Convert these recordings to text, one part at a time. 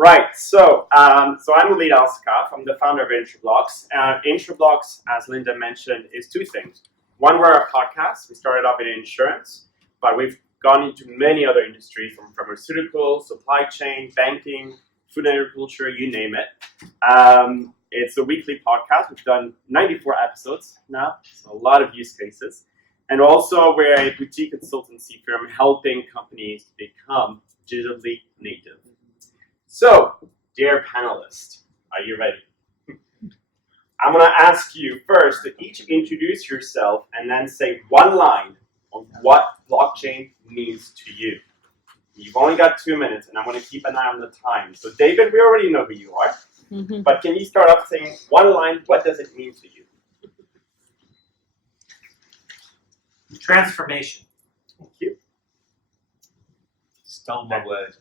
Right, so I'm Waleed Saqqaf. I'm the founder of Insureblocks. Insureblocks, as Linda mentioned, is two things. One, we're a podcast. We started off in insurance, but we've gone into many other industries, from pharmaceuticals, supply chain, banking, food and agriculture, you name it. It's a weekly podcast. We've done 94 episodes now, so a lot of use cases. And also, we're a boutique consultancy firm helping companies to become digitally native. So, dear panelists, are you ready? I'm going to ask you first to each introduce yourself and then say one line on what blockchain means to you. You've only got 2 minutes, and I'm going to keep an eye on the time. So, David, we already know who you are, but can you start off saying one line, what does it mean to you? Transformation. Thank you. Stole my word.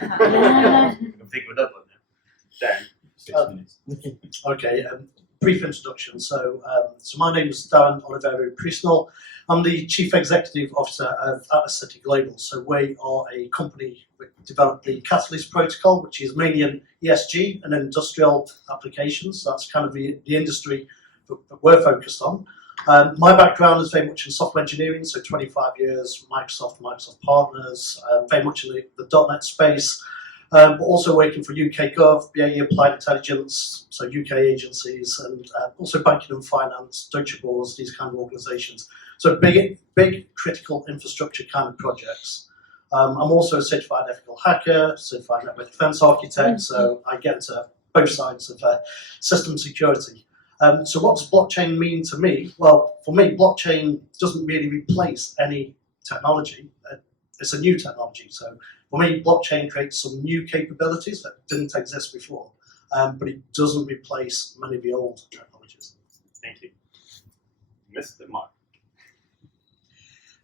I think we're done with now. Darren. 6 minutes. Okay, brief introduction. So my name is Darren Oliveiro-Priestnall. I'm the Chief Executive Officer of Fintricity Global. So we are a company that developed the Catalyst protocol, which is mainly in ESG and industrial applications. So that's kind of the industry that we're focused on. My background is very much in software engineering, so 25 years, Microsoft partners, very much in the .NET space, but also working for UK Gov, BAE Applied Intelligence, so UK agencies, and also banking and finance, Deutsche Börse, these kind of organisations. So big critical infrastructure kind of projects. I'm also a certified ethical hacker, certified network defence architect, so I get into both sides of system security. So what does blockchain mean to me? Well, for me, blockchain doesn't really replace any technology. It's a new technology. So for me, blockchain creates some new capabilities that didn't exist before, but it doesn't replace many of the old technologies. Thank you. Mr. Mark.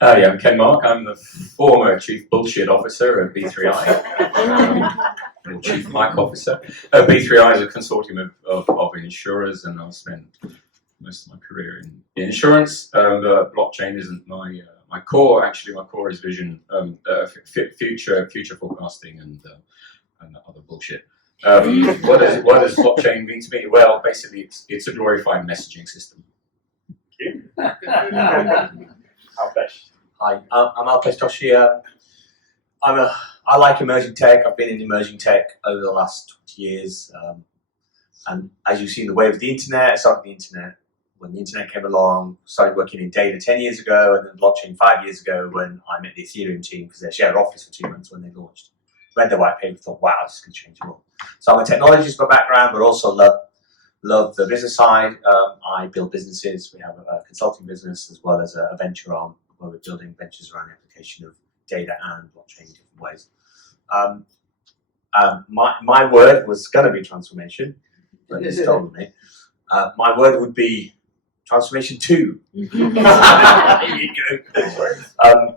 Yeah, I'm Ken Marke. I'm the former Chief Bullshit Officer at B3I, and Chief Mike Officer. B3I is a consortium of insurers, and I've spent most of my career in insurance. Blockchain isn't my core. Actually, my core is vision, future forecasting, and other bullshit. What does blockchain mean to me? Well, basically, it's a glorified messaging system. Thank you. Alpesh. Hi, I'm Alpesh, Doshi. I like emerging tech. I've been in emerging tech over the last 20 years. And as you've seen, the wave of the internet, I started the internet when the internet came along, started working in data 10 years ago, and then blockchain 5 years ago when I met the Ethereum team because they shared office for 2 months when they launched. Read the white paper, thought, wow, this is going to change the world. So I'm a technologist by background, but also love the business side. I build businesses. We have a consulting business as well as a venture arm where we're building ventures around the application of data and blockchain in different ways. My word was going to be transformation, but it's stolen me. My word would be transformation 2. There you go.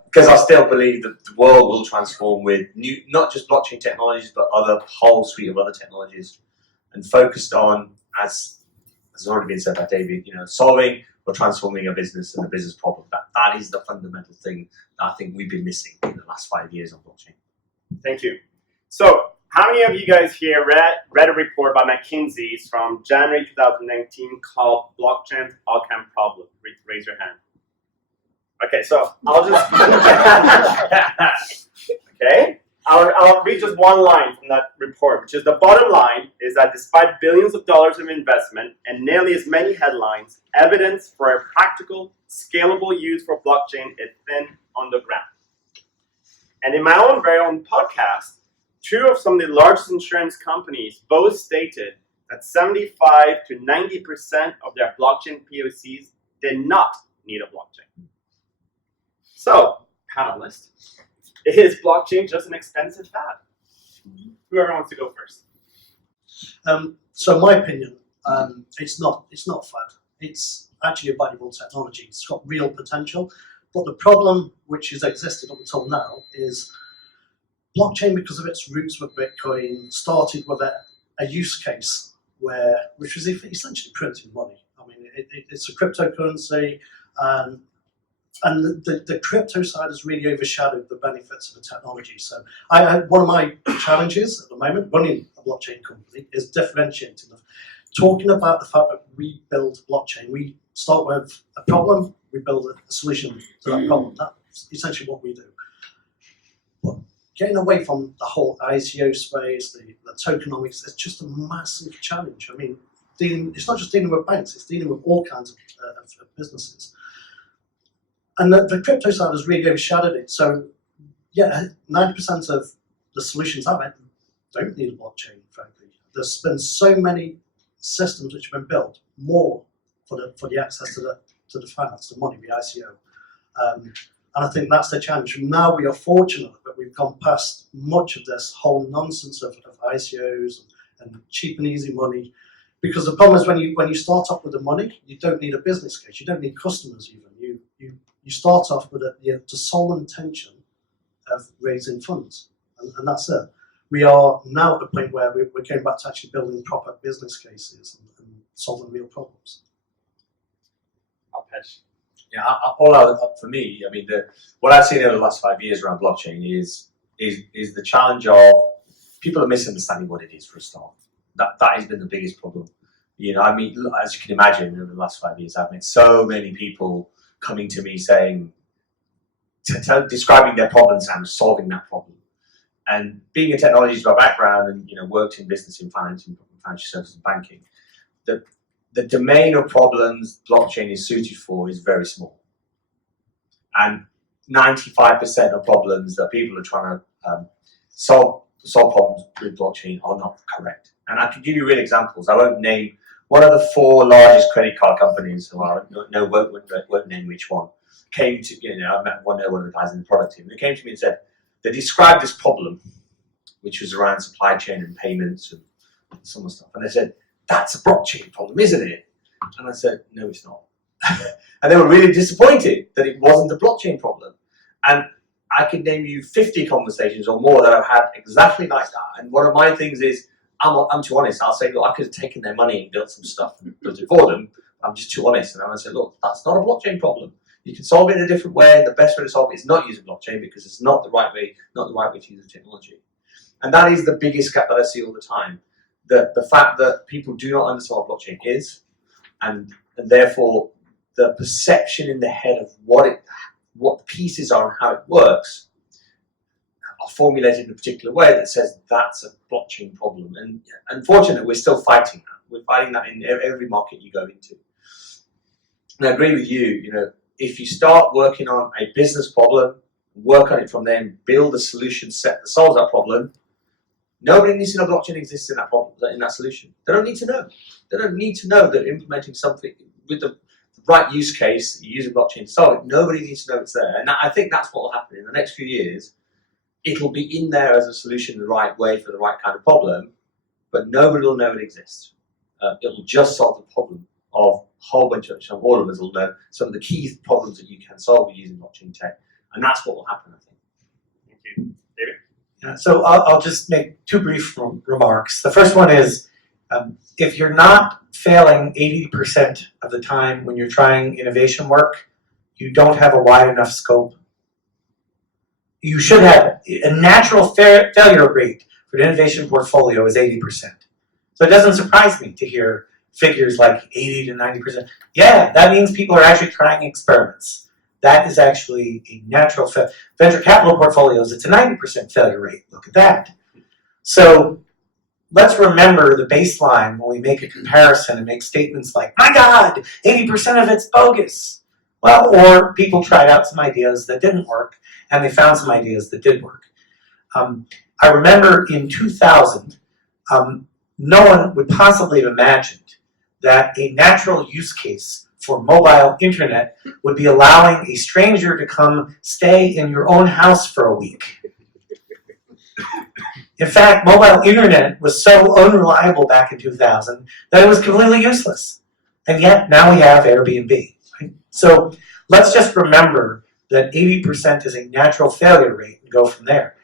Because I still believe that the world will transform with new, not just blockchain technologies, but other whole suite of other technologies, and focused on, as has already been said by David, solving or transforming a business and a business problem. That is the fundamental thing that I think we've been missing in the last 5 years on blockchain. Thank you. So, how many of you guys here read a report by McKinsey from January 2019 called Blockchain's Outcome Problem? Raise your hand. Okay, so I'll just... Okay. I'll read just one line from that report, which is the bottom line is that despite billions of dollars of investment and nearly as many headlines, evidence for a practical, scalable use for blockchain is thin on the ground. And in my very own podcast, 2 of some of the largest insurance companies both stated that 75 to 90% of their blockchain POCs did not need a blockchain. So, panelists, is blockchain just an expensive fad? Whoever wants to go first. So my opinion, it's not a fad. It's actually a valuable technology. It's got real potential. But the problem which has existed up until now is blockchain, because of its roots with Bitcoin, started with a use case which was essentially printing money. I mean, it's a cryptocurrency, and and the crypto side has really overshadowed the benefits of the technology. So one of my challenges at the moment, running a blockchain company, is differentiating them. Talking about the fact that we build blockchain, we start with a problem, we build a solution to that problem. That's essentially what we do. But getting away from the whole ICO space, the tokenomics, it's just a massive challenge. I mean, it's not just dealing with banks, it's dealing with all kinds of businesses. And the crypto side has really overshadowed it. So, yeah, 90% of the solutions out there don't need a blockchain, frankly. There's been so many systems which have been built, more for the access to the finance, the money, the ICO. And I think that's the challenge. Now we are fortunate that we've gone past much of this whole nonsense of ICOs and cheap and easy money. Because the problem is when you start off with the money, you don't need a business case, you don't need customers even. You start off with the sole intention of raising funds, and that's it. We are now at the point where we're going back to actually building proper business cases and solving real problems. Alpesh. Yeah, for me, I mean, what I've seen over the last 5 years around blockchain is the challenge of people are misunderstanding what it is for a start. That has been the biggest problem. You know, I mean, as you can imagine, over the last 5 years, I've met so many people coming to me saying, describing their problems and solving that problem. And being a technologist by background and, you know, worked in business in financial services and banking, the domain of problems blockchain is suited for is very small. And 95% of problems that people are trying to solve problems with blockchain are not correct. And I can give you real examples. I won't name one of the 4 largest credit card companies, who I won't name which one, came to, you know, I met one of the guys in the product team. They came to me and said, they described this problem, which was around supply chain and payments and some of the stuff. And they said, that's a blockchain problem, isn't it? And I said, no, it's not. And they were really disappointed that it wasn't a blockchain problem. And I could name you 50 conversations or more that I've had exactly like that. And one of my things is, I'm too honest. I'll say, look, I could have taken their money and built some stuff and built it for them. I'm just too honest. And I say, look, that's not a blockchain problem. You can solve it in a different way. And the best way to solve it is not using blockchain, because it's not the right way to use the technology. And that is the biggest gap that I see all the time. The fact that people do not understand what blockchain is, and therefore the perception in the head of what the pieces are and how it works are formulated in a particular way that says that's a blockchain problem. And unfortunately, we're still fighting that. We're fighting that in every market you go into. And I agree with you, you know, if you start working on a business problem, work on it from there and build a solution set that solves that problem, nobody needs to know blockchain exists in that problem, in that solution. They don't need to know. They don't need to know that implementing something with the right use case, you use a blockchain to solve it. Nobody needs to know it's there. And I think that's what will happen in the next few years. It'll be in there as a solution the right way for the right kind of problem, but nobody will know it exists. It'll just solve the problem of a whole bunch of, all of us will know some of the key problems that you can solve using blockchain tech. And that's what will happen, I think. Thank you. David? Yeah, so I'll just make 2 brief remarks. The first one is, if you're not failing 80% of the time when you're trying innovation work, you don't have a wide enough scope. You should have a natural failure rate for an innovation portfolio is 80%. So it doesn't surprise me to hear figures like 80 to 90%. Yeah, that means people are actually trying experiments. That is actually a natural venture capital portfolios. It's a 90% failure rate. Look at that. So let's remember the baseline when we make a comparison and make statements like, my God, 80% of it's bogus. Well, or people tried out some ideas that didn't work, and they found some ideas that did work. I remember in 2000, no one would possibly have imagined that a natural use case for mobile internet would be allowing a stranger to come stay in your own house for a week. In fact, mobile internet was so unreliable back in 2000 that it was completely useless. And yet, now we have Airbnb. Right? So let's just remember that 80% is a natural failure rate and go from there.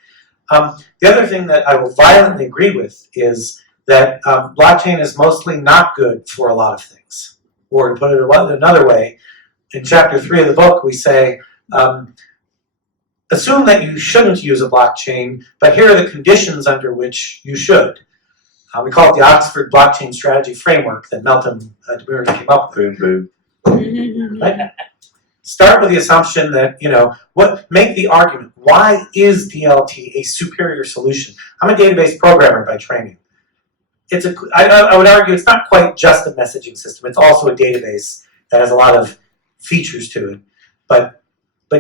The other thing that I will violently agree with is that blockchain is mostly not good for a lot of things. Or to put it another way, in chapter 3 of the book, we say, assume that you shouldn't use a blockchain, but here are the conditions under which you should. We call it the Oxford Blockchain Strategy Framework that Melton DeMuro came up with. Boom, boom. Right? Start with the assumption that, make the argument. Why is DLT a superior solution? I'm a database programmer by training. I would argue it's not quite just a messaging system. It's also a database that has a lot of features to it. But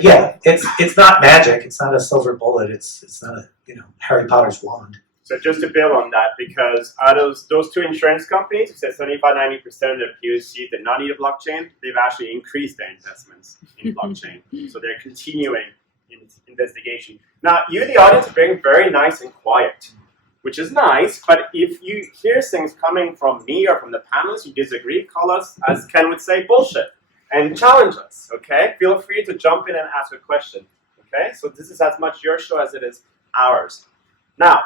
yeah, it's not magic. It's not a silver bullet. It's not a Harry Potter's wand. So just to build on that, because out of those two insurance companies, who said 75-90% of their POCs did not need a blockchain, they've actually increased their investments in blockchain. So they're continuing in investigation. Now, you, the audience, are being very nice and quiet, which is nice, but if you hear things coming from me or from the panelists, you disagree, call us, as Ken would say, bullshit, and challenge us, okay? Feel free to jump in and ask a question, okay? So this is as much your show as it is ours. Now,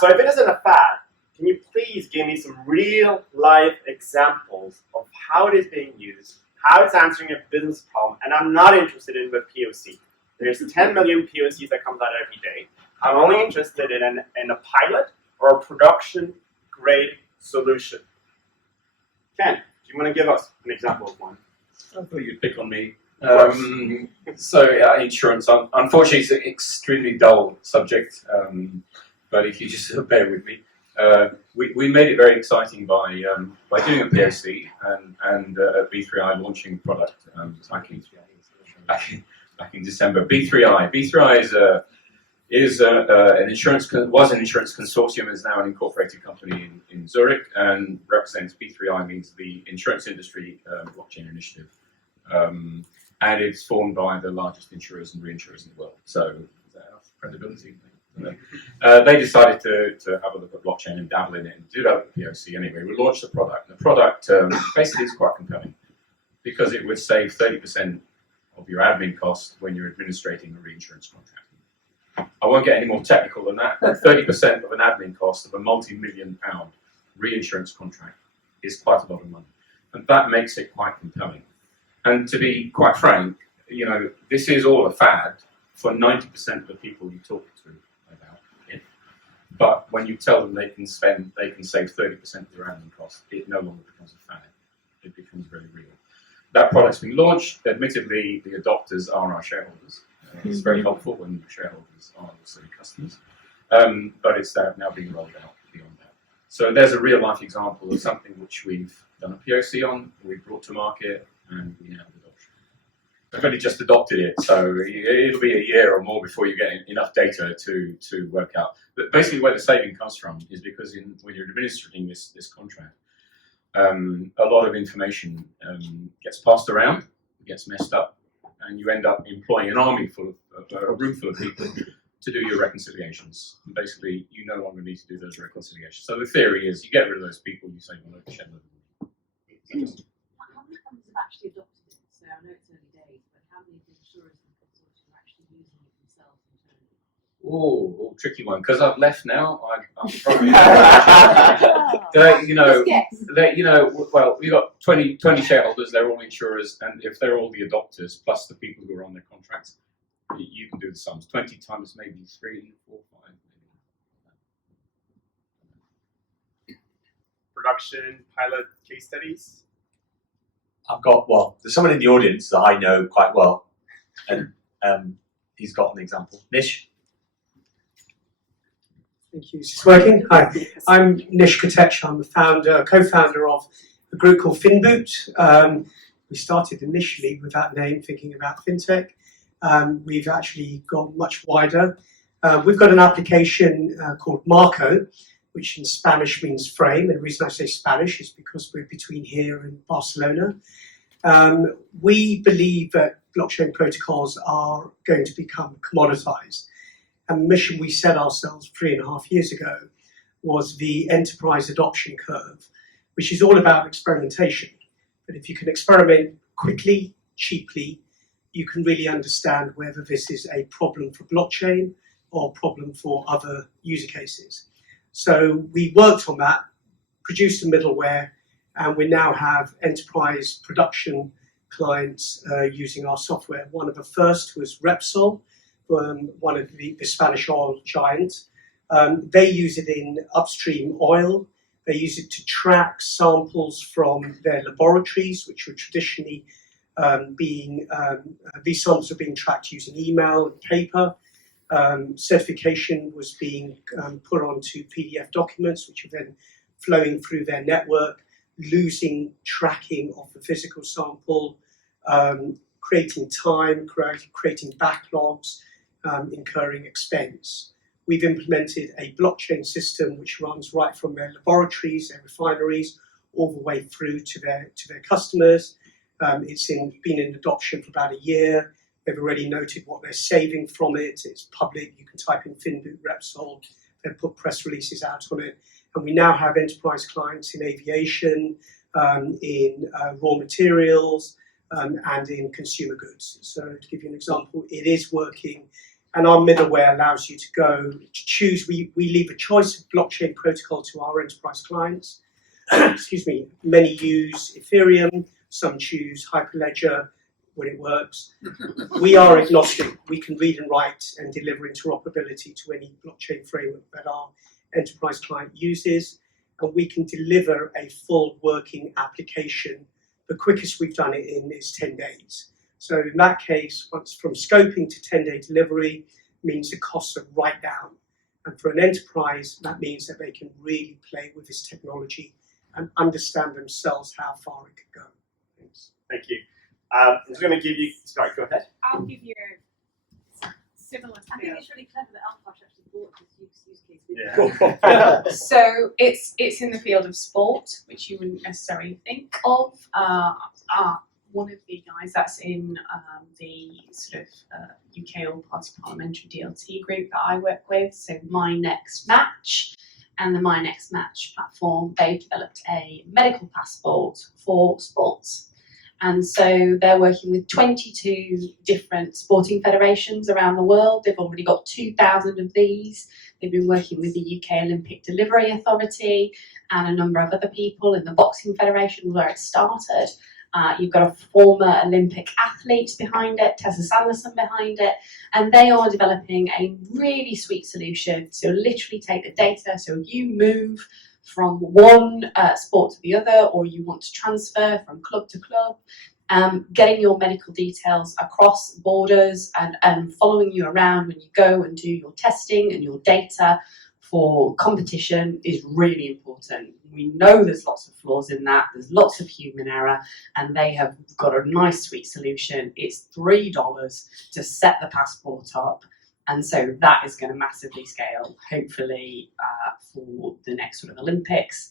so if it isn't a fad, can you please give me some real-life examples of how it is being used, how it's answering a business problem, and I'm not interested in the POC. There's 10 million POCs that comes out every day. I'm only interested in a pilot or a production-grade solution. Ken, do you want to give us an example of one? I thought you'd pick on me. Insurance, unfortunately, it's an extremely dull subject. But if you just bear with me, we made it very exciting by doing a POC and at B3I launching the product back in December. B3I is an insurance consortium, is now an incorporated company in Zurich, and represents B3I means the Insurance Industry Blockchain Initiative, and it's formed by the largest insurers and reinsurers in the world. So is that enough credibility? They decided to have a look at blockchain and dabble in it and do that at the POC anyway. We launched the product. The product basically is quite compelling because it would save 30% of your admin cost when you're administrating a reinsurance contract. I won't get any more technical than that. 30% of an admin cost of a multi-million-pound reinsurance contract is quite a lot of money. And that makes it quite compelling. And to be quite frank, this is all a fad for 90% of the people you talk to about it. But when you tell them they can save 30% of their admin costs, it no longer becomes a fad. It becomes very real. That product's been launched. Admittedly, the adopters are our shareholders. It's very helpful when shareholders are also customers. But it's now being rolled out beyond that. So there's a real life example of something which we've done a POC on, we've brought to market, and we now have adoption. I've only just adopted it, so it'll be a year or more before you get enough data to work out. But basically where the saving comes from is because when you're administering this contract, a lot of information gets passed around, gets messed up, and you end up employing an army full of a room full of people to do your reconciliations. And basically, you no longer need to do those reconciliations. So the theory is you get rid of those people, you save a load of shed load of money. How many companies have actually adopted it? So I know it's early days, but how many of the insurers and consortium are actually using it themselves internally? Oh, tricky one. Because I've left now, I'm probably. Well, we've got 20 shareholders. They're all insurers, and if they're all the adopters plus the people who are on their contracts, you can do the sums. 20 times maybe 3, 4, 5. Maybe. Production pilot case studies. There's someone in the audience that I know quite well, and he's got an example. Nish. Thank you. Is this working? Hi, I'm Nish Kotecha. I'm the co-founder of a group called FinBoot. We started initially with that name, thinking about fintech. We've actually gone much wider. We've got an application called Marke, which in Spanish means frame. And the reason I say Spanish is because we're between here and Barcelona. We believe that blockchain protocols are going to become commoditized. And the mission we set ourselves 3.5 years ago was the enterprise adoption curve, which is all about experimentation. But if you can experiment quickly, cheaply, you can really understand whether this is a problem for blockchain or a problem for other user cases. So we worked on that, produced a middleware, and we now have enterprise production clients using our software. One of the first was Repsol, one of the Spanish oil giant. They use it in upstream oil. They use it to track samples from their laboratories, which were traditionally these samples were being tracked using email and paper. Certification was being put onto PDF documents, which are then flowing through their network, losing tracking of the physical sample, creating time, creating backlogs, incurring expense. We've implemented a blockchain system which runs right from their laboratories, their refineries, all the way through to their customers. It's been in adoption for about a year. They've already noted what they're saving from it. It's public. You can type in Finboot Repsol. They've put press releases out on it. And we now have enterprise clients in aviation, in raw materials, and in consumer goods. So to give you an example, it is working. And our middleware allows you to go to choose. We leave a choice of blockchain protocol to our enterprise clients. Excuse me. Many use Ethereum. Some choose Hyperledger when it works. We are agnostic. We can read and write and deliver interoperability to any blockchain framework that our enterprise client uses. And we can deliver a full working application. The quickest we've done it in is 10 days. So in that case, once from scoping to 10-day delivery means the costs are right down. And for an enterprise, that means that they can really play with this technology and understand themselves how far it could go. Thanks. Thank you. I'm just going to give you. Sorry, go ahead. I'll give you a similar I think scale. it's really clever that Alpesh actually bought this use case. Yeah. So it's in the field of sport, which you wouldn't necessarily think of. One of the guys that's in the sort of UK All Party Parliamentary DLT group that I work with, so My Next Match and the My Next Match platform, they've developed a medical passport for sports. And so they're working with 22 different sporting federations around the world. They've already got 2,000 of these. They've been working with the UK Olympic Delivery Authority and a number of other people in the Boxing Federation where it started. You've got a former Olympic athlete behind it, Tessa Sanderson behind it, and they are developing a really sweet solution to literally take the data. So if you move from one sport to the other, or you want to transfer from club to club, getting your medical details across borders and following you around when you go and do your testing and your data for competition is really important. We know there's lots of flaws in that, there's lots of human error, and they have got a nice sweet solution. It's $3 to set the passport up, and so that is going to massively scale, hopefully for the next sort of Olympics,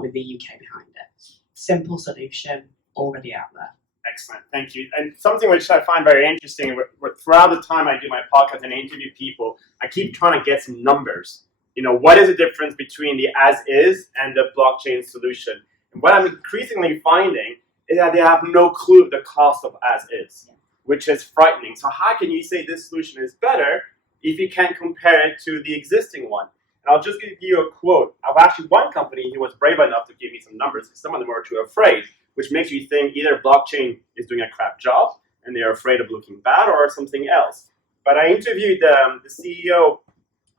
with the UK behind it. Simple solution, already out there. Excellent, thank you. And something which I find very interesting, throughout the time I do my podcast and I interview people, I keep trying to get some numbers. You know, what is the difference between the as-is and the blockchain solution? And what I'm increasingly finding is that they have no clue the cost of as-is, which is frightening. So how can you say this solution is better if you can't compare it to the existing one? And I'll just give you a quote of actually one company who was brave enough to give me some numbers, because some of them were too afraid, which makes you think either blockchain is doing a crap job and they're afraid of looking bad, or something else. But I interviewed the CEO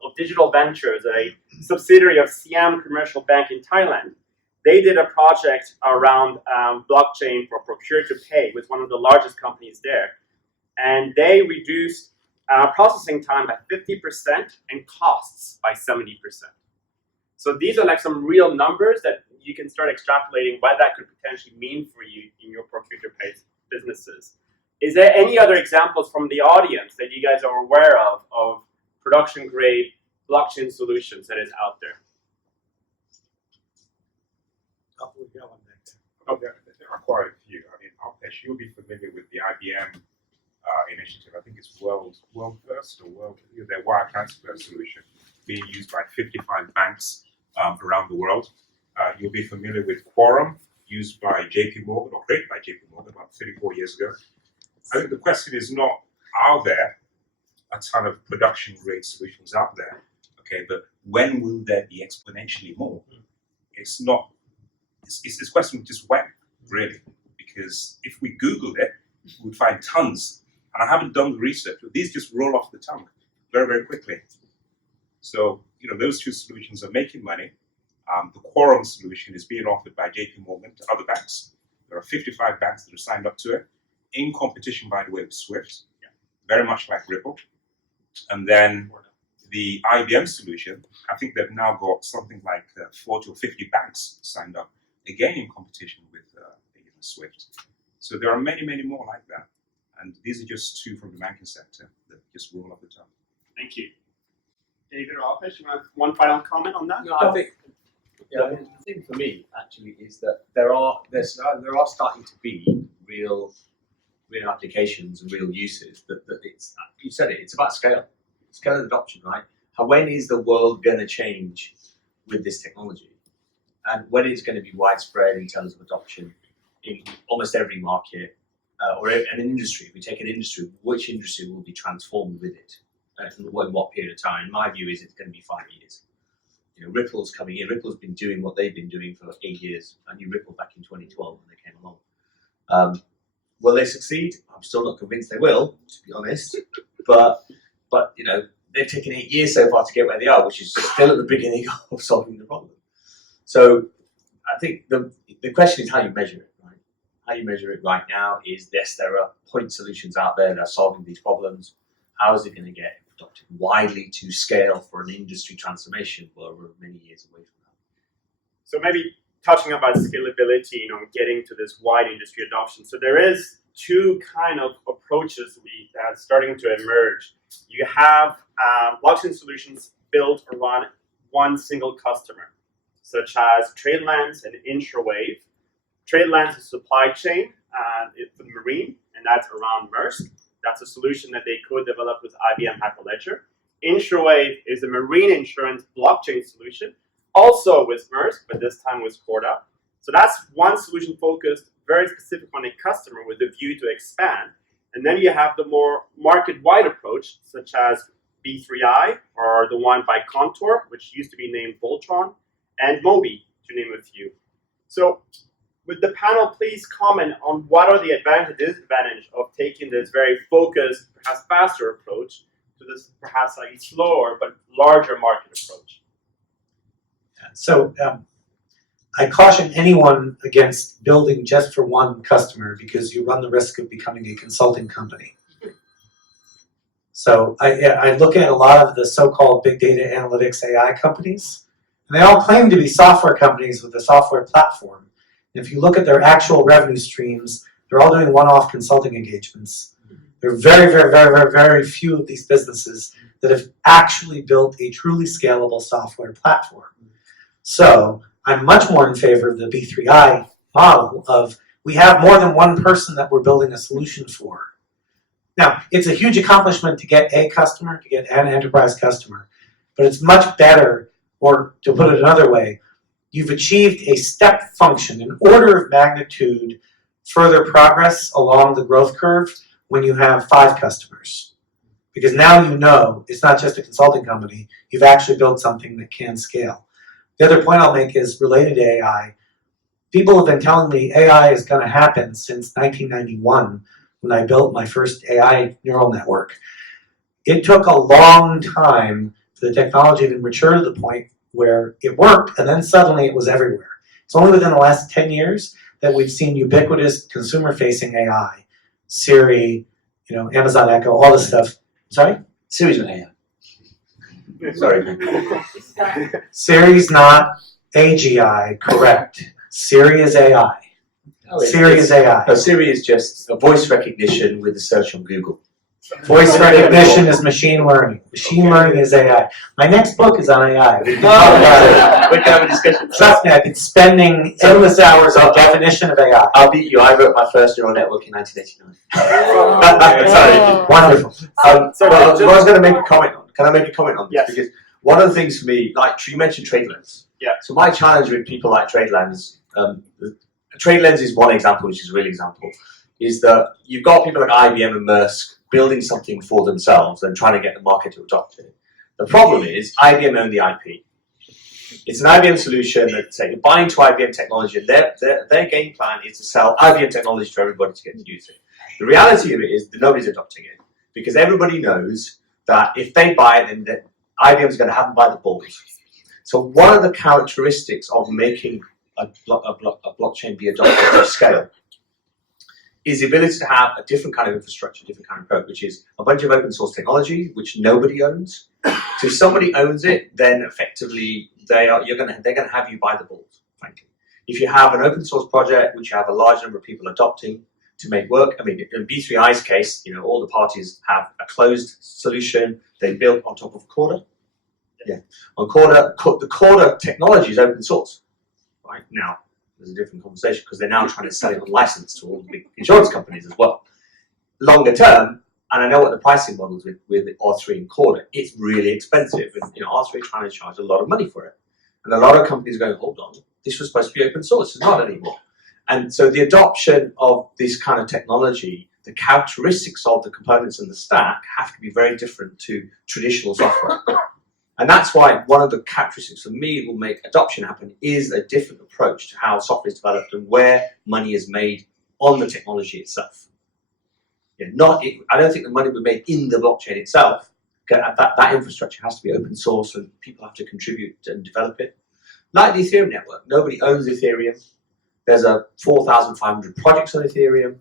of Digital Ventures, a subsidiary of Siam Commercial Bank in Thailand. They did a project around blockchain for procure to pay with one of the largest companies there. And they reduced processing time by 50% and costs by 70%. So these are like some real numbers that you can start extrapolating what that could potentially mean for you in your procure to pay businesses. Is there any other examples from the audience that you guys are aware of production grade blockchain solutions that is out there? Oh, there are quite a few. I mean, Alpesh, you'll be familiar with the IBM initiative. I think it's World First or their wire transfer solution being used by 55 banks around the world. You'll be familiar with Quorum, used by JP Morgan, or created by JP Morgan about 34 years ago. I think the question is not, are there a ton of production grade solutions out there? Okay, but when will there be exponentially more? It's not. It's this question of just when, really, because if we Googled it, we would find tons. And I haven't done the research, but these just roll off the tongue very, very quickly. So, those two solutions are making money. The Quorum solution is being offered by JP Morgan to other banks. There are 55 banks that have signed up to it, in competition, by the way, with Swift, very much like Ripple. And then the IBM solution, I think they've now got something like 40 or 50 banks signed up, again in competition with Swift. So there are many, many more like that. And these are just two from the banking sector that just roll off the tongue. Thank you. David or Alpesh, you have one final comment on that? No, I think the thing for me actually is that there are starting to be real applications and real uses that it's, you said it's about scale of adoption, right? When is the world going to change with this technology, and when it's going to be widespread in terms of adoption in almost every market or an industry? If we take an industry, which industry will be transformed with it, in what period of time? My view is it's going to be 5 years. Ripple's coming in. Ripple's been doing what they've been doing for 8 years. I knew Ripple back in 2012 when they came along. Will they succeed? I'm still not convinced they will, to be honest. But they've taken 8 years so far to get where they are, which is still at the beginning of solving the problem. So I think the question is how you measure it, right? How you measure it right now is this: there are point solutions out there that are solving these problems. How is it going to get adopted widely to scale for an industry transformation? Well, we're many years away from that. So maybe touching about scalability, getting to this wide industry adoption. So there is two kind of approaches that are starting to emerge. You have blockchain solutions built around one single customer, such as TradeLens and Insurewave. TradeLens is supply chain for marine, and that's around Maersk. That's a solution that they co-developed with IBM Hyperledger. Insurewave is a marine insurance blockchain solution, also with Maersk, but this time with Corda. So that's one solution focused very specific on a customer with a view to expand. And then you have the more market-wide approach, such as B3I, or the one by Contour, which used to be named Voltron, and Mobi, to name a few. So would the panel please comment on what are the advantages and disadvantages of taking this very focused, perhaps faster approach to this perhaps slightly slower but larger market approach? So I caution anyone against building just for one customer, because you run the risk of becoming a consulting company. So I look at a lot of the so-called big data analytics AI companies, and they all claim to be software companies with a software platform. And if you look at their actual revenue streams, they're all doing one-off consulting engagements. There are very, very, very, very, very few of these businesses that have actually built a truly scalable software platform. So I'm much more in favor of the B3I model of we have more than one person that we're building a solution for. Now, it's a huge accomplishment to get a customer, to get an enterprise customer, but it's much better, or to put it another way, you've achieved a step function, an order of magnitude further progress along the growth curve when you have 5 customers. Because now you know it's not just a consulting company, you've actually built something that can scale. The other point I'll make is related to AI. People have been telling me AI is going to happen since 1991 when I built my first AI neural network. It took a long time for the technology to mature to the point where it worked, and then suddenly it was everywhere. It's only within the last 10 years that we've seen ubiquitous consumer-facing AI, Siri, Amazon Echo, all this stuff. Sorry? Siri's an AI. Sorry. Siri's not AGI, correct. Siri is AI. Siri is AI. No, Siri is just a voice recognition with a search on Google. Voice recognition is machine learning. Machine learning is AI. My next book is on AI. We can talk about it. We can have a discussion. Trust me, I've been spending endless hours on definition of AI. I'll beat you. I wrote my first neural network in 1989. Sorry. Wonderful. I was going to make a comment on. Can I make a comment on this? Yes. Because one of the things for me, like you mentioned TradeLens. Yeah. So my challenge with people like TradeLens, TradeLens is one example, which is a real example, is that you've got people like IBM and Maersk building something for themselves and trying to get the market to adopt it. The problem is IBM own the IP. It's an IBM solution that say you're buying to IBM technology, and their game plan is to sell IBM technology to everybody to get to use it. The reality of it is that nobody's adopting it because everybody knows that if they buy it, then IBM is going to have them by the balls. So one of the characteristics of making a blockchain be adopted at scale is the ability to have a different kind of infrastructure, different kind of code, which is a bunch of open source technology which nobody owns. So if somebody owns it, then effectively they're going to have you by the balls, frankly. If you have an open source project which you have a large number of people adopting to make work, I mean, in B3I's case, all the parties have a closed solution they built on top of Corda. Yeah, on Corda, the Corda technology is open source, right? Now, there's a different conversation because they're now trying to sell it on license to all the big insurance companies as well. Longer term, and I know what the pricing model is with R3 and Corda, it's really expensive. And R3 are trying to charge a lot of money for it. And a lot of companies are going, hold on, this was supposed to be open source, it's not anymore. And so the adoption of this kind of technology, the characteristics of the components in the stack have to be very different to traditional software. And that's why one of the characteristics for me will make adoption happen is a different approach to how software is developed and where money is made on the technology itself. I don't think the money will be made in the blockchain itself. That infrastructure has to be open source and people have to contribute and develop it. Like the Ethereum network, nobody owns Ethereum. There's 4,500 projects on Ethereum,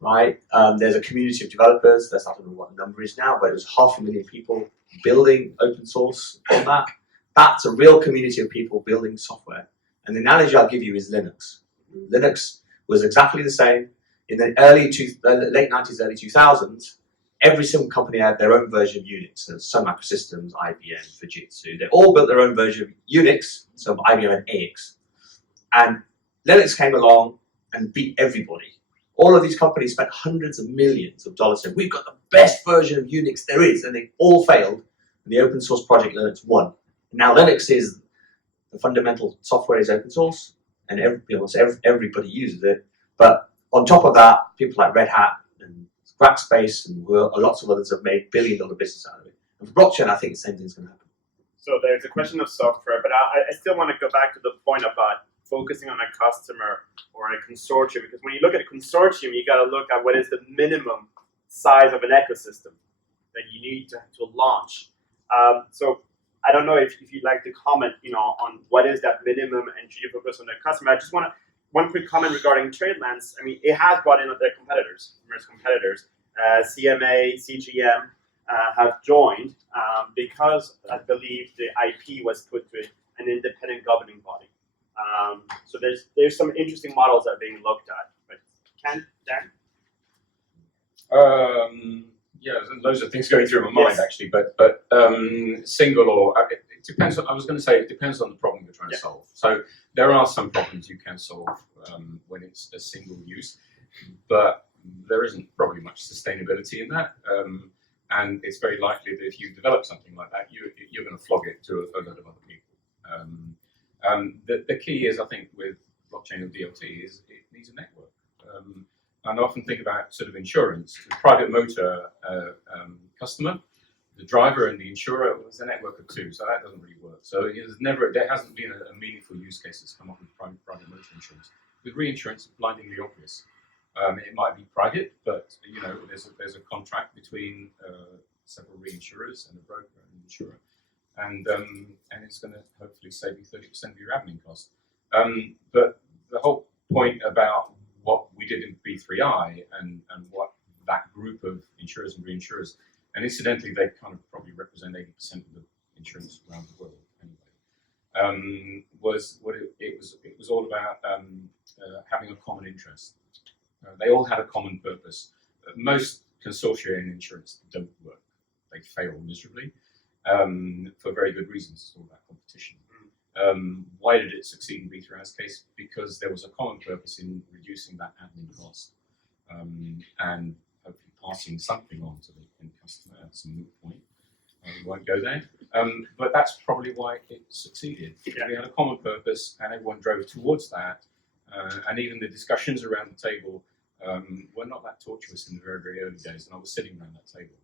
right? There's a community of developers. I don't know what the number is now, but it was 500,000 people building open source on that. That's a real community of people building software. And the analogy I'll give you is Linux. Linux was exactly the same. In the late 90s, early 2000s, every single company had their own version of Unix. So Sun Microsystems, IBM, Fujitsu, they all built their own version of Unix. So IBM had AX. And Linux came along and beat everybody. All of these companies spent hundreds of millions of dollars saying, we've got the best version of Unix there is, and they all failed. And the open source project Linux won. Now Linux is, the fundamental software is open source, and everybody uses it. But on top of that, people like Red Hat and Rackspace and lots of others have made billion-dollar business out of it. And for blockchain, I think the same thing's going to happen. So there's a question of software, but I still want to go back to the point about focusing on a customer or a consortium, because when you look at a consortium, you got to look at what is the minimum size of an ecosystem that you need to launch. So I don't know if you'd like to comment, on what is that minimum, and should you focus on the customer. I just want to one quick comment regarding TradeLens. I mean, it has brought in their competitors, numerous competitors. CMA, CGM have joined because I believe the IP was put to an independent governing body. So there's some interesting models that are being looked at. But Darren? Yeah, there's loads of things going through my mind actually, but single or it depends. I was going to say it depends on the problem you're trying to solve. So there are some problems you can solve when it's a single use, but there isn't probably much sustainability in that. And it's very likely that if you develop something like that, you're going to flog it to a lot of other people. The key is, I think, with blockchain and DLT is it needs a network. And I often think about sort of insurance. The private motor customer, the driver and the insurer was a network of two, so that doesn't really work. So there hasn't been a meaningful use case that's come up with private motor insurance. With reinsurance, it's blindingly obvious. It might be private, but there's a contract between several reinsurers and a broker and an insurer, and it's going to hopefully save you 30% of your admin cost. But the whole point about what we did in B3I and what that group of insurers and reinsurers, and incidentally, they kind of probably represent 80% of the insurance around the world anyway, was what it was all about having a common interest. They all had a common purpose. Most consortia in insurance don't work. They fail miserably for very good reasons. It's all about competition. Why did it succeed in B3I's case? Because there was a common purpose in reducing that admin cost and hopefully passing something on to the end customer at some moot point. We won't go there. But that's probably why it succeeded. We had a common purpose and everyone drove towards that. And even the discussions around the table were not that tortuous in the very, very early days. And I was sitting around that table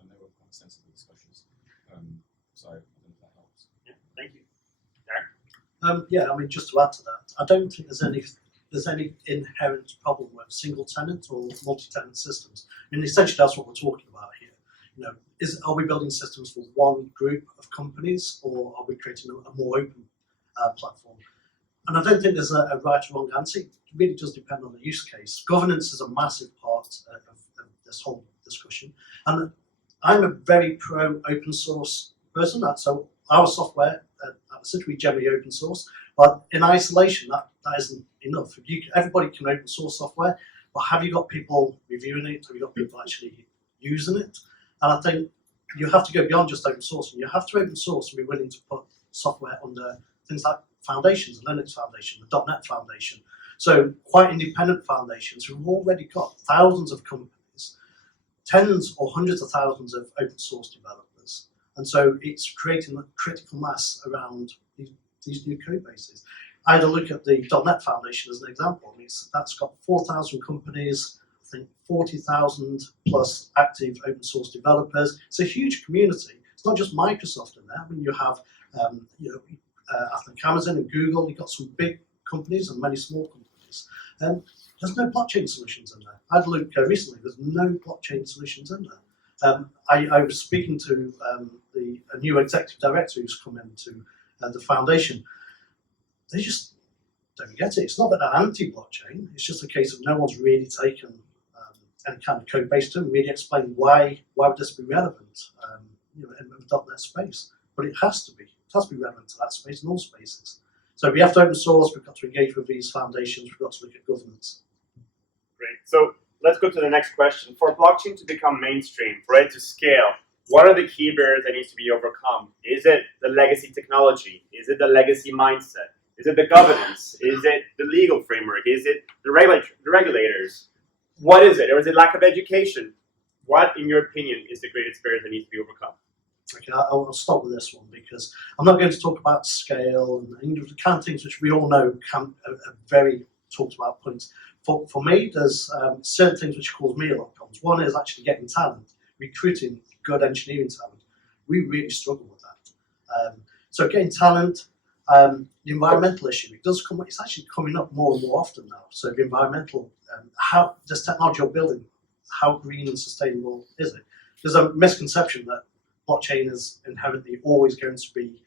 and they were quite sensible discussions. So I don't know if that helps. Yeah, thank you. Darren? Yeah, I mean, just to add to that, I don't think there's any inherent problem with single tenant or multi-tenant systems. I mean, essentially that's what we're talking about here. You know, are we building systems for one group of companies, or are we creating a more open platform? And I don't think there's a right or wrong answer. It really does depend on the use case. Governance is a massive part of this whole discussion, and I'm a very pro open source person. So our software at the City, we generally open source, but in isolation, that isn't enough. Everybody can open source software, but have you got people reviewing it? Have you got people actually using it? And I think you have to go beyond just open source, and you have to open source and be willing to put software under things like foundations, the Linux Foundation, the .NET Foundation. So quite independent foundations who've already got thousands of companies, tens or hundreds of thousands of open source developers. And so it's creating a critical mass around these new code bases. I had a look at the .NET Foundation as an example. I mean, that's got 4,000 companies, I think 40,000 plus active open source developers. It's a huge community. It's not just Microsoft in there. I mean, you have I think Amazon and Google. You've got some big companies and many small companies. There's no blockchain solutions in there. I had a look recently. There's no blockchain solutions in there. I was speaking to a new executive director who's come into the foundation. They just don't get it. It's not that they're anti-blockchain. It's just a case of no one's really taken any kind of code base to them, really explain why would this be relevant in the .NET space. But it has to be. It has to be relevant to that space and all spaces. So we have to open source. We've got to engage with these foundations. We've got to look at governance. Great. So let's go to the next question. For blockchain to become mainstream, for it to scale, what are the key barriers that needs to be overcome? Is it the legacy technology? Is it the legacy mindset? Is it the governance? Is it the legal framework? Is it the regulators? What is it? Or is it lack of education? What, in your opinion, is the greatest barrier that needs to be overcome? Okay, I'll start with this one because I'm not going to talk about scale and the kind of things which we all know are very talked about points. For me, there's certain things which cause me a lot of problems. One is actually getting talent, recruiting good engineering talent. We really struggle with that. So getting talent, the environmental issue, it's actually coming up more and more often now. So the environmental, how this technology you're building, how green and sustainable is it? There's a misconception that blockchain is inherently always going to be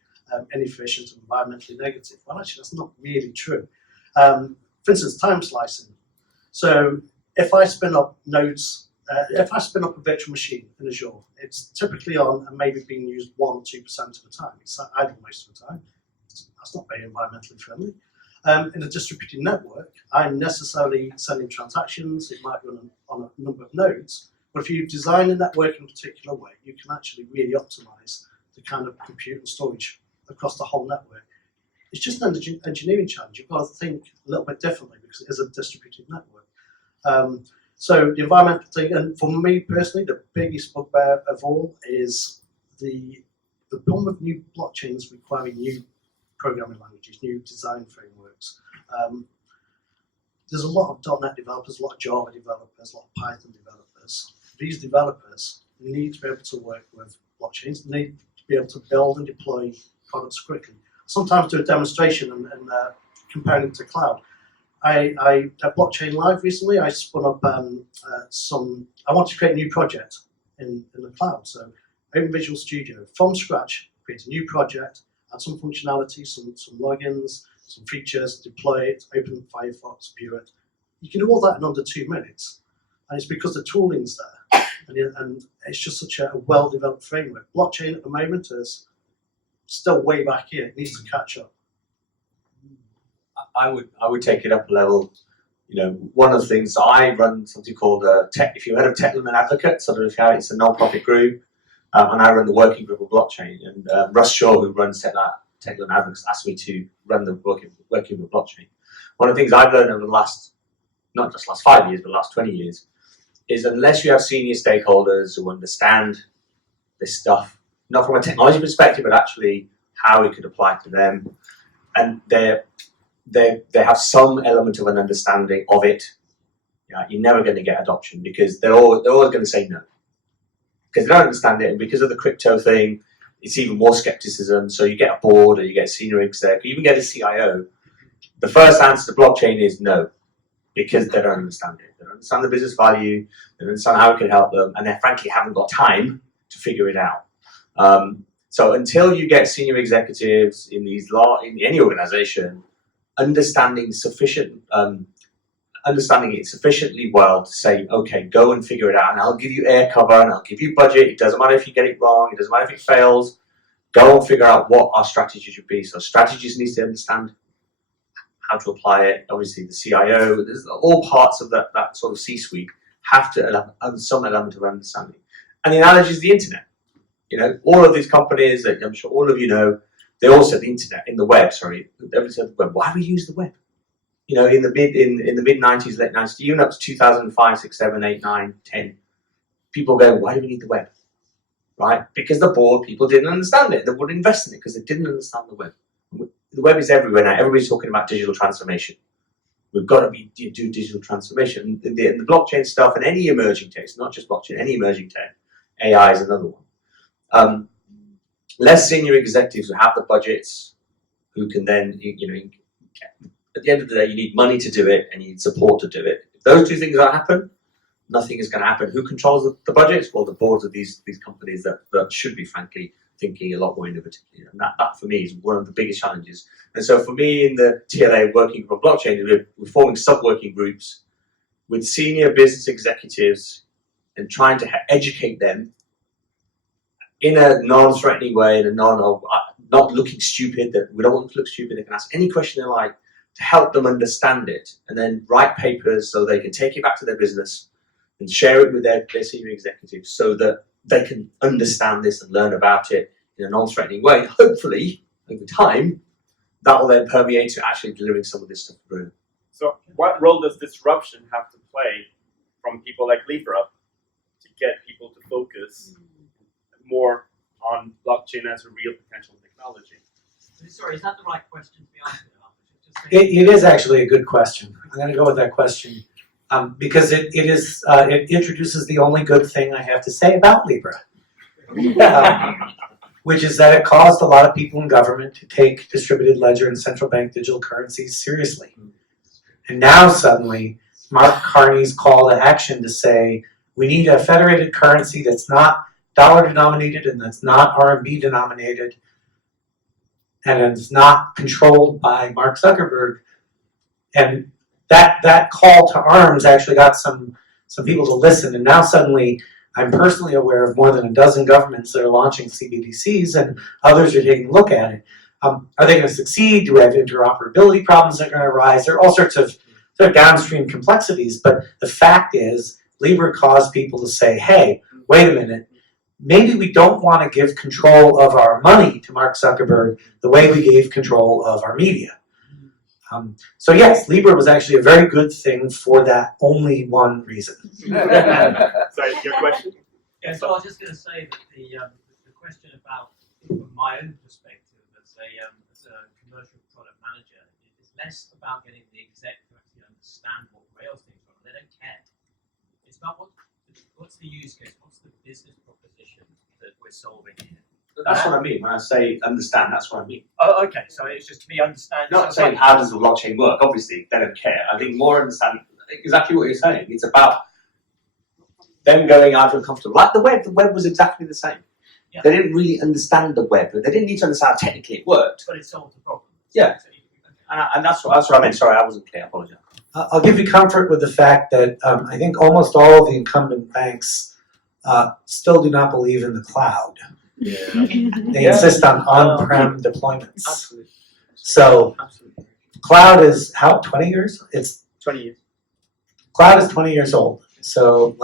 inefficient and environmentally negative. Well, actually, that's not really true. For instance, time slicing. So if I spin up nodes, if I spin up a virtual machine in Azure, it's typically on and maybe being used 1 or 2% of the time. It's idle most of the time. That's not very environmentally friendly. In a distributed network, I'm necessarily sending transactions. It might run on a number of nodes. But if you design a network in a particular way, you can actually really optimize the kind of compute and storage across the whole network. It's just an engineering challenge. You've got to think a little bit differently because it is a distributed network. So the environmental thing, and for me personally, the biggest bugbear of all is the problem of new blockchains requiring new programming languages, new design frameworks. There's a lot of .NET developers, a lot of Java developers, a lot of Python developers. These developers need to be able to work with blockchains, they need to be able to build and deploy products quickly. Sometimes do a demonstration and comparing it to cloud. I at Blockchain Live recently, I spun up I wanted to create a new project in the cloud. So Open Visual Studio, from scratch, create a new project, add some functionality, some logins, some features, deploy it, open Firefox, view it. You can do all that in under 2 minutes. And it's because the tooling's there. And it's just such a well-developed framework. Blockchain at the moment is still way back here. It needs to catch up. I would take it up a level. You know, one of the things I run something called if you heard of Techland Advocates, I don't know if you have, it's a non-profit group, and I run the working group of blockchain. And Russ Shaw, who runs Techland Advocates, asked me to run the working group of blockchain. One of the things I've learned over the last, not just last 5 years, but the last 20 years, is unless you have senior stakeholders who understand this stuff, not from a technology perspective, but actually how it could apply to them, and they have some element of an understanding of it, you're never going to get adoption because they're always going to say no because they don't understand it, and because of the crypto thing, it's even more skepticism. So you get a board, or you get a senior exec, or you even get a CIO. The first answer to blockchain is no, because they don't understand it. They don't understand the business value, they don't understand how it can help them, and they frankly haven't got time to figure it out. So until you get senior executives in any organization understanding it sufficiently well to say, okay, go and figure it out, and I'll give you air cover, and I'll give you budget. It doesn't matter if you get it wrong, it doesn't matter if it fails. Go and figure out what our strategy should be. So strategists need to understand how to apply it. Obviously, the CIO, there's all parts of that sort of C-suite have to have some element of understanding. And the analogy is the internet. You know, all of these companies that I'm sure all of you know, they all said the internet, in the web, sorry. Everyone said the web. Why do we use the web? You know, in the mid 90s, late 90s, even up to 2005, 6, 7, 8, 9, 10, people go, why do we need the web? Right? Because the board people didn't understand it. They wouldn't invest in it because they didn't understand the web. The web is everywhere now. Everybody's talking about digital transformation. We've got to do digital transformation. And the blockchain stuff and any emerging tech, it's not just blockchain, any emerging tech, AI is another one. Less senior executives who have the budgets, who can then, at the end of the day, you need money to do it and you need support to do it. If those two things don't happen, nothing is going to happen. Who controls the budgets? Well, the boards of these companies that should be, frankly, thinking a lot more innovatively. And that for me is one of the biggest challenges. And so for me in the TLA working for blockchain, we're forming sub-working groups with senior business executives and trying to educate them in a non-threatening way, in a not looking stupid, that we don't want them to look stupid. They can ask any question they like to help them understand it, and then write papers so they can take it back to their business and share it with their senior executives so that they can understand this and learn about it in a non-threatening way. Hopefully, over time, that will then permeate to actually delivering some of this stuff through. So what role does disruption have to play from people like Libra to get people to focus more on blockchain as a real potential technology? Sorry, is that the right question to be answered? It is actually a good question. I'm going to go with that question because it introduces the only good thing I have to say about Libra, which is that it caused a lot of people in government to take distributed ledger and central bank digital currencies seriously. And now suddenly, Mark Carney's call to action to say we need a federated currency that's not dollar denominated and that's not RMB denominated and it's not controlled by Mark Zuckerberg. And that call to arms actually got some people to listen. And now suddenly I'm personally aware of more than a dozen governments that are launching CBDCs and others are taking a look at it. Are they going to succeed? Do we have interoperability problems that are going to arise? There are all sorts of sort of downstream complexities. But the fact is, Libra caused people to say, hey, wait a minute. Maybe we don't want to give control of our money to Mark Zuckerberg the way we gave control of our media. So yes, Libra was actually a very good thing for that only one reason. Sorry, your question? Yeah, so I was just going to say that the question about, from my own perspective as a commercial product manager, is less about getting the exec to actually understand what Rails things are. They don't care. It's about what's the use case, what's the business proposition that we're solving here. That's what I mean. When I say understand, that's what I mean. Oh, okay. So it's just to be understanding. Not saying how does the blockchain work. Obviously, they don't care. I think more understanding exactly what you're saying. It's about them going out uncomfortable. Like the web was exactly the same. Yeah. They didn't really understand the web, but they didn't need to understand how technically it worked. But it solved the problem. Yeah. And that's what I meant. Sorry, I wasn't clear. I apologize. I'll give you comfort with the fact that I think almost all of the incumbent banks still do not believe in the cloud. Yeah. They insist on on-prem deployments. Absolutely. So cloud is how 20 years? It's 20 years. Cloud is 20 years old. So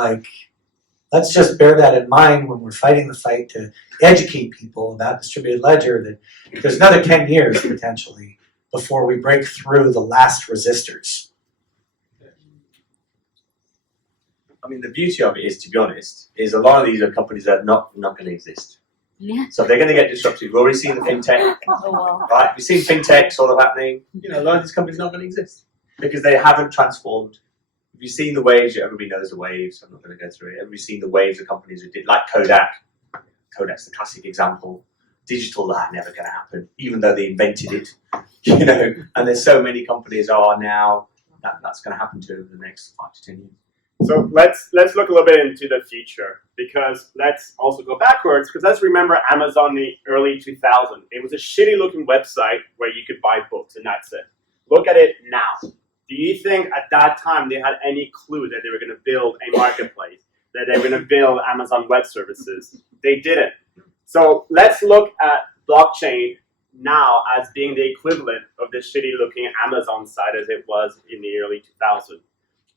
let's just bear that in mind when we're fighting the fight to educate people about distributed ledger that there's another 10 years potentially before we break through the last resistors. I mean, the beauty of it is, to be honest, is a lot of these are companies that are not going to exist. Yeah. So they're going to get disrupted. We've already seen the fintech, right? We've seen fintech sort of happening. A lot of these companies are not going to exist because they haven't transformed. If you've seen the waves, everybody knows the waves. I'm not going to go through it. Everybody's seen the waves of companies who did, like Kodak. Kodak's the classic example. digital, that's never going to happen, even though they invented it. You know, and there's so many companies are now that's going to happen to over the next 5 to 10 years. So let's look a little bit into the future, because let's also go backwards, because let's remember Amazon in the early 2000s. It was a shitty looking website where you could buy books and that's it. Look at it now. Do you think at that time they had any clue that they were going to build a marketplace, that they were going to build Amazon Web Services? They didn't. So let's look at blockchain now as being the equivalent of the shitty looking Amazon site as it was in the early 2000s.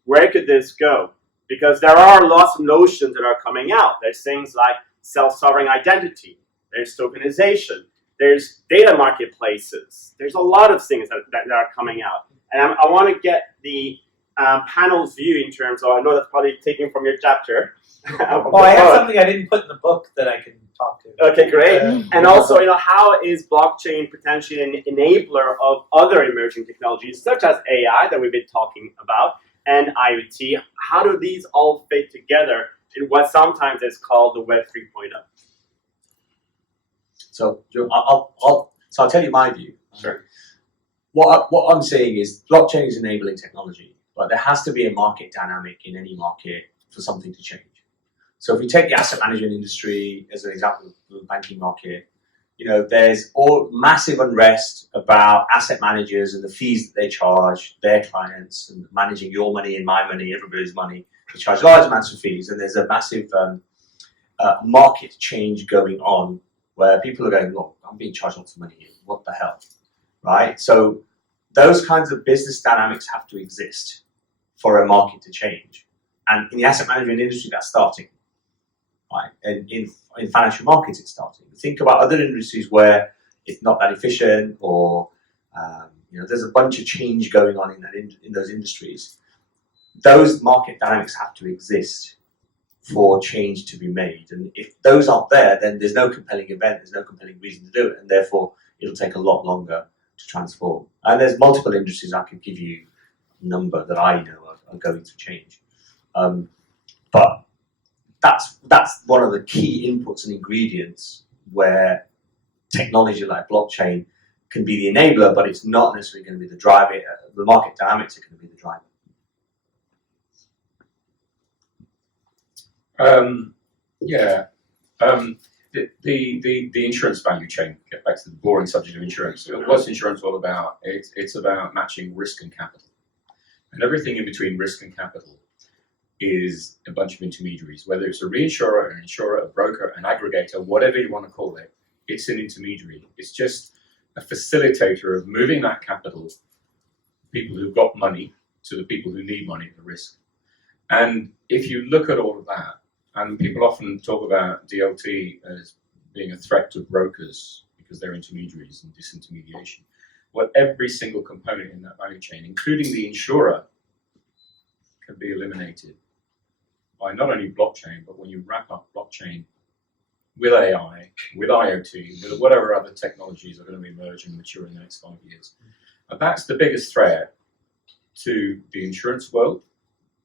Where could this go? Because there are lots of notions that are coming out. There's things like self-sovereign identity. There's tokenization. There's data marketplaces. There's a lot of things that are coming out. And I want to get the panel's view in terms of, I know that's probably taken from your chapter. Well, I have something I didn't put in the book that I can talk to. Okay, great. And also, how is blockchain potentially an enabler of other emerging technologies, such as AI that we've been talking about, and IoT? How do these all fit together in what sometimes is called the Web 3.0? So I'll tell you my view. Sure. What I'm saying is blockchain is enabling technology, but there has to be a market dynamic in any market for something to change. So if we take the asset management industry as an example of the banking market, there's all massive unrest about asset managers and the fees that they charge their clients, and managing your money and my money, everybody's money. They charge large amounts of fees, and there's a massive market change going on where people are going, look, I'm being charged lots of money here. What the hell, right? So those kinds of business dynamics have to exist for a market to change. And in the asset management industry, that's starting. Right? And in financial markets, it's starting. Think about other industries where it's not that efficient, or there's a bunch of change going on in those industries. Those market dynamics have to exist for change to be made. And if those aren't there, then there's no compelling event, there's no compelling reason to do it, and therefore it'll take a lot longer to transform. And there's multiple industries I could give you a number that I know are going through change. But that's one of the key inputs and ingredients where technology like blockchain can be the enabler, but it's not necessarily going to be the driver. The market dynamics are going to be the driver. The insurance value chain, get back to the boring subject of insurance. What's insurance all about? It's about matching risk and capital. And everything in between risk and capital is a bunch of intermediaries, whether it's a reinsurer, an insurer, a broker, an aggregator, whatever you want to call it, it's an intermediary. It's just a facilitator of moving that capital, people who've got money, to the people who need money at the risk. And if you look at all of that, and people often talk about DLT as being a threat to brokers because they're intermediaries and disintermediation. Well, every single component in that value chain, including the insurer, can be eliminated by not only blockchain, but when you wrap up blockchain with AI, with IoT, with whatever other technologies are going to emerge and mature in the next 5 years. And that's the biggest threat to the insurance world,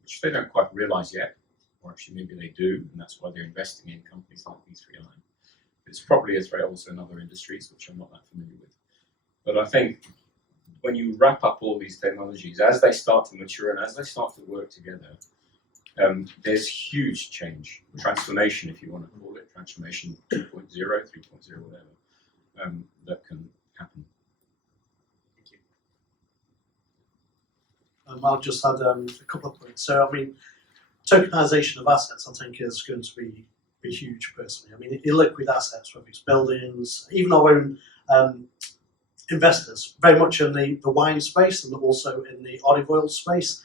which they don't quite realize yet, or actually maybe they do, and that's why they're investing in companies like B3I. It's probably a threat also in other industries, which I'm not that familiar with. But I think when you wrap up all these technologies, as they start to mature and as they start to work together, there's huge change, transformation, if you want to call it, transformation 2.0, 3.0, whatever, that can happen. Thank you. I'll just add a couple of points. So, tokenization of assets, I think, is going to be huge, personally. Illiquid assets, whether it's buildings, even our own investors, very much in the wine space and also in the olive oil space,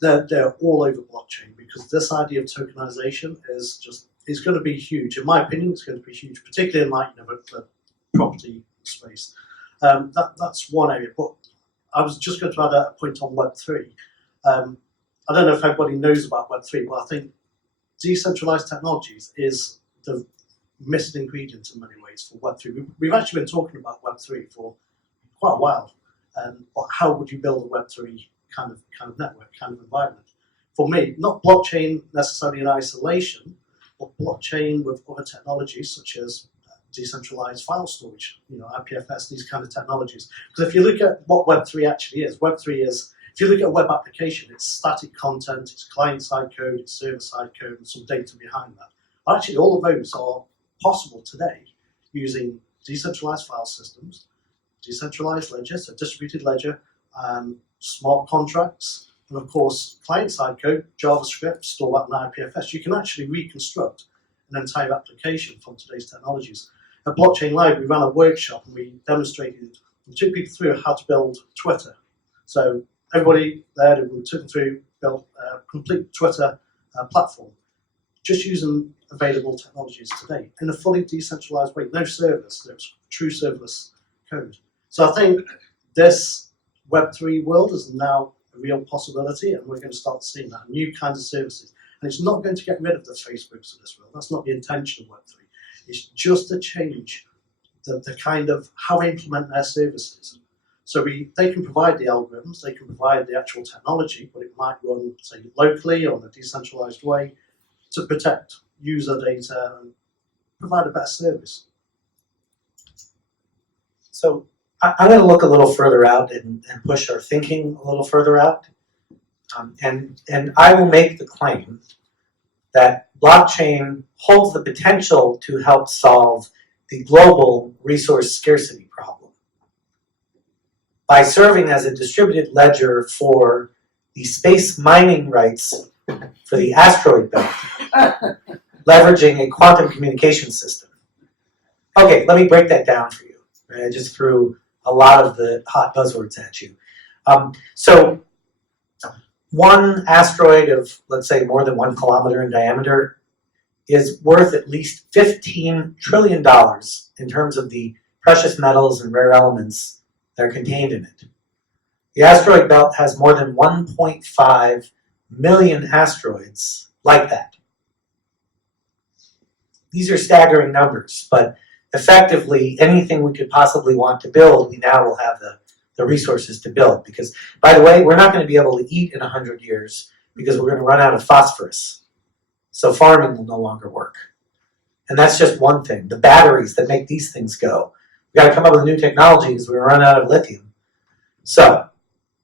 they're all over blockchain, because this idea of tokenization is going to be huge. In my opinion, it's going to be huge, particularly in the property space. That's one area. But I was just going to add a point on Web3. I don't know if everybody knows about Web3, but I think decentralized technologies is the missing ingredient in many ways for Web3. We've actually been talking about Web3 for quite a while, but how would you build a Web3 kind of network, kind of environment? For me, not blockchain necessarily in isolation, but blockchain with other technologies such as decentralized file storage, IPFS, these kind of technologies. Because if you look at what Web3 actually is, Web3 is, if you look at a web application, it's static content, it's client-side code, it's server-side code, and some data behind that. Actually, all of those are possible today using decentralized file systems, decentralized ledger, so distributed ledger, smart contracts, and of course, client-side code, JavaScript, store that in IPFS. You can actually reconstruct an entire application from today's technologies. At Blockchain Live, we ran a workshop and we took people through how to build Twitter. So everybody there, we took them through, built a complete Twitter platform, just using available technologies today in a fully decentralized way. No servers, there's true serverless code. So I think this Web3 world is now a real possibility, and we're going to start seeing that, new kinds of services. And it's not going to get rid of the Facebooks of this world. That's not the intention of Web3. It's just to change the kind of how they implement their services. So they can provide the algorithms, they can provide the actual technology, but it might run, say, locally or in a decentralized way to protect user data and provide a better service. So I'm going to look a little further out and push our thinking a little further out. And I will make the claim that blockchain holds the potential to help solve the global resource scarcity problem by serving as a distributed ledger for the space mining rights for the asteroid belt, leveraging a quantum communication system. Okay, let me break that down for you. Right? I just threw a lot of the hot buzzwords at you. So one asteroid of, let's say, more than 1 kilometer in diameter is worth at least $15 trillion in terms of the precious metals and rare elements that are contained in it. The asteroid belt has more than 1.5 million asteroids like that. These are staggering numbers, but effectively anything we could possibly want to build, we now will have the resources to build. Because, by the way, we're not going to be able to eat in 100 years because we're going to run out of phosphorus. So farming will no longer work. And that's just one thing. The batteries that make these things go. We've got to come up with new technology because we're going to run out of lithium. So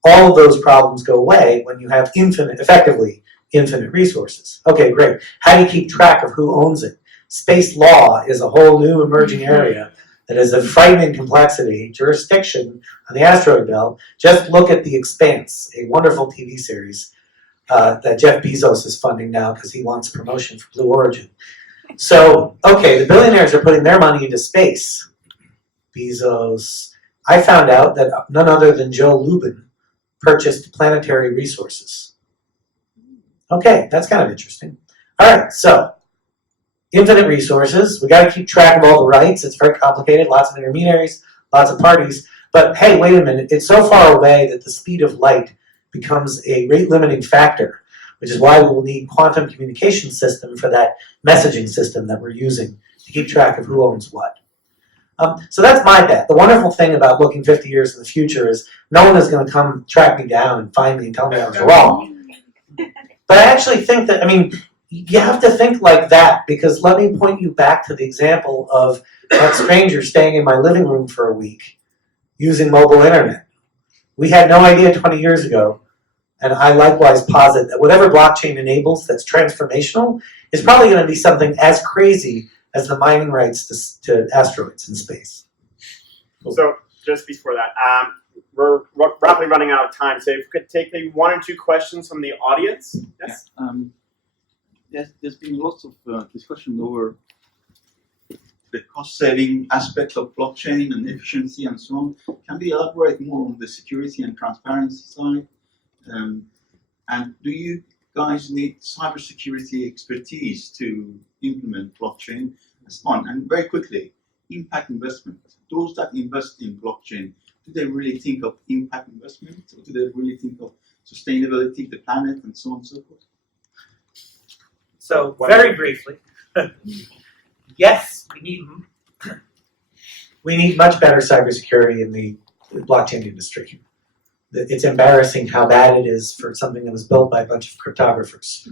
all of those problems go away when you have effectively infinite resources. Okay, great. How do you keep track of who owns it? Space law is a whole new emerging area that is of frightening complexity, jurisdiction on the asteroid belt. Just look at The Expanse, a wonderful TV series that Jeff Bezos is funding now because he wants promotion for Blue Origin. So, okay, the billionaires are putting their money into space. Bezos. I found out that none other than Joe Lubin purchased Planetary Resources. Okay, that's kind of interesting. All right, so infinite resources. We got to keep track of all the rights. It's very complicated. Lots of intermediaries, lots of parties. But hey, wait a minute. It's so far away that the speed of light becomes a rate-limiting factor, which is why we will need quantum communication system for that messaging system that we're using to keep track of who owns what. So that's my bet. The wonderful thing about looking 50 years in the future is no one is going to come track me down and find me and tell me I was wrong. But I actually think that, you have to think like that, because let me point you back to the example of that stranger staying in my living room for a week using mobile internet. We had no idea 20 years ago, and I likewise posit that whatever blockchain enables that's transformational is probably going to be something as crazy as the mining rights to asteroids in space. So just before that, we're rapidly running out of time, so if we could take maybe 1 or 2 questions from the audience. Yes? Yes, there's been lots of discussion over the cost-saving aspect of blockchain and efficiency and so on. Can we elaborate more on the security and transparency side? And do you guys need cybersecurity expertise to implement blockchain? That's one. And very quickly, impact investment. Those that invest in blockchain, do they really think of impact investment, or do they really think of sustainability, the planet, and so on and so forth? So, very briefly, yes, we need much better cybersecurity in the blockchain industry. It's embarrassing how bad it is for something that was built by a bunch of cryptographers.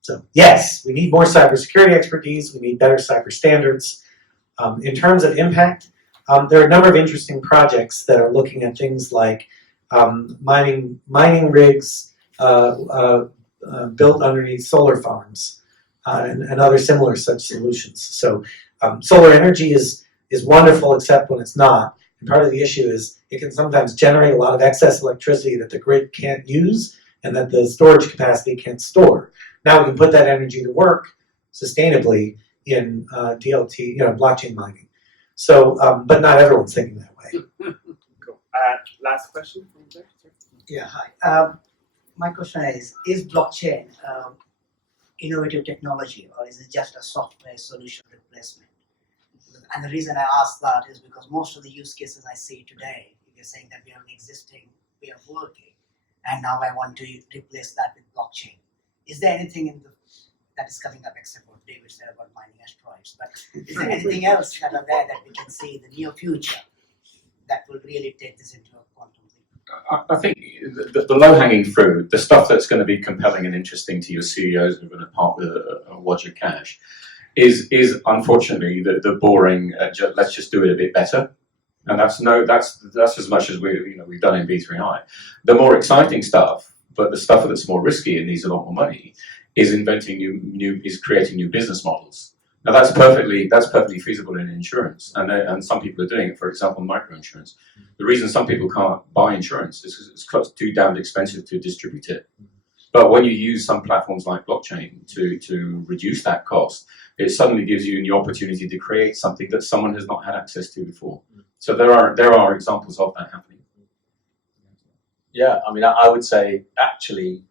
So, yes, we need more cybersecurity expertise, we need better cyber standards, In terms of impact, there are a number of interesting projects that are looking at things like mining rigs built underneath solar farms and other similar such solutions. So solar energy is wonderful, except when it's not. And part of the issue is it can sometimes generate a lot of excess electricity that the grid can't use and that the storage capacity can't store. Now we can put that energy to work sustainably in DLT, blockchain mining. So, but not everyone's thinking that way. Cool. Last question from there. Yeah, hi. My question is blockchain innovative technology, or is it just a software solution replacement? And the reason I ask that is because most of the use cases I see today, you're saying that we have an existing way of working, and now I want to replace that with blockchain. Is there anything that is coming up, except what David said about mining asteroids, but is there anything else that are there that we can see in the near future that will really take this into a quantum leap? I think the low-hanging fruit, the stuff that's going to be compelling and interesting to your CEOs who are going to part with a wad of cash, is unfortunately the boring. Let's just do it a bit better, and that's as much as we've done in B3I. The more exciting stuff, but the stuff that's more risky and needs a lot more money, is creating new business models. Now that's perfectly feasible in insurance, and some people are doing it. For example, microinsurance. The reason some people can't buy insurance is because it's too damned expensive to distribute it. But when you use some platforms like blockchain to reduce that cost, it suddenly gives you the opportunity to create something that someone has not had access to before. So there are examples of that happening. Yeah, I mean, I would say actually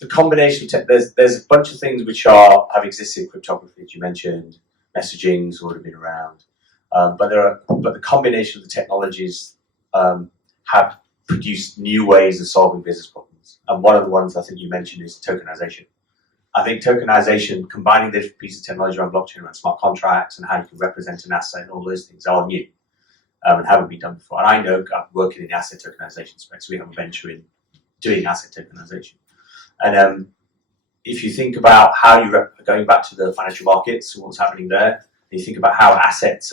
the combination of there's a bunch of things which have existed. Cryptography, as you mentioned, messaging's already been around, but the combination of the technologies have produced new ways of solving business problems. And one of the ones I think you mentioned is tokenization. I think tokenization, combining different pieces of technology around blockchain, around smart contracts, and how you can represent an asset, and all those things are new and haven't been done before. And I know I'm working in the asset tokenization space. We have a venture in doing asset tokenization. And if you think about how going back to the financial markets and what's happening there, and you think about how assets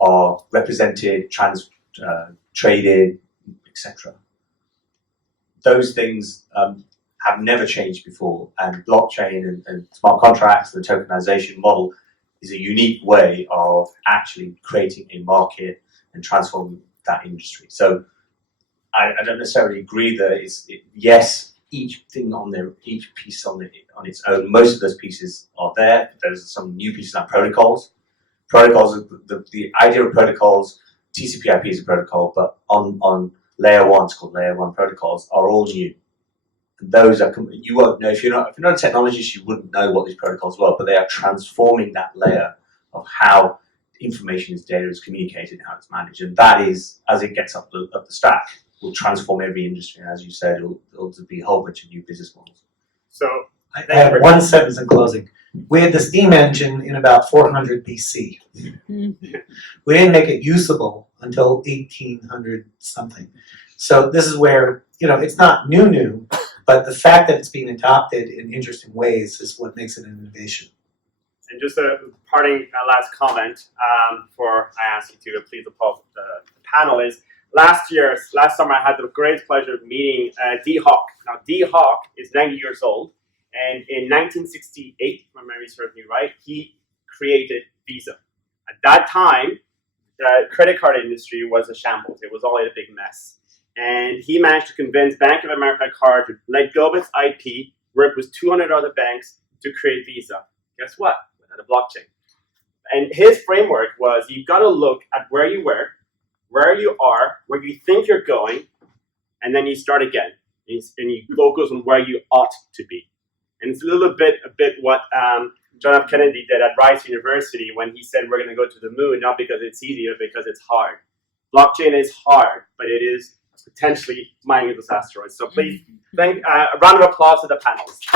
are represented, traded, etc. Those things have never changed before, and blockchain and smart contracts, the tokenization model, is a unique way of actually creating a market and transforming that industry. So I don't necessarily agree that yes, each piece on its own. Most of those pieces are there. There's some new pieces like protocols. Protocols, the idea of protocols, TCP/IP is a protocol, but on layer one, it's called layer one protocols, are all new. And those are, you won't know, if you're not a technologist, you wouldn't know what these protocols were, but they are transforming that layer of how information is data is communicated and how it's managed. And that is, as it gets up the stack, will transform every industry. And as you said, it'll be a whole bunch of new business models. So I have one sentence in closing. We had the steam engine in about 400 BC. We didn't make it usable until 1800 something. So this is where, it's not new, but the fact that it's being adopted in interesting ways is what makes it an innovation. And just a parting last comment before I ask you to please applaud the panel is, last summer I had the great pleasure of meeting D. Hawk. Now D. Hawk is 90 years old, and in 1968, if my memory serves me right, he created Visa. At that time, the credit card industry was a shambles. It was all a big mess. And he managed to convince Bank of America Card to let go of its IP, work with 200 other banks to create Visa. Guess what? Without a blockchain. And his framework was, you've got to look at where you were, where you are, where you think you're going, and then you start again. And you focus on where you ought to be. And it's a little bit what John F. Kennedy did at Rice University when he said we're going to go to the moon, not because it's easy, but because it's hard. Blockchain is hard, but it is potentially mining those asteroids. So please, a round of applause to the panelists.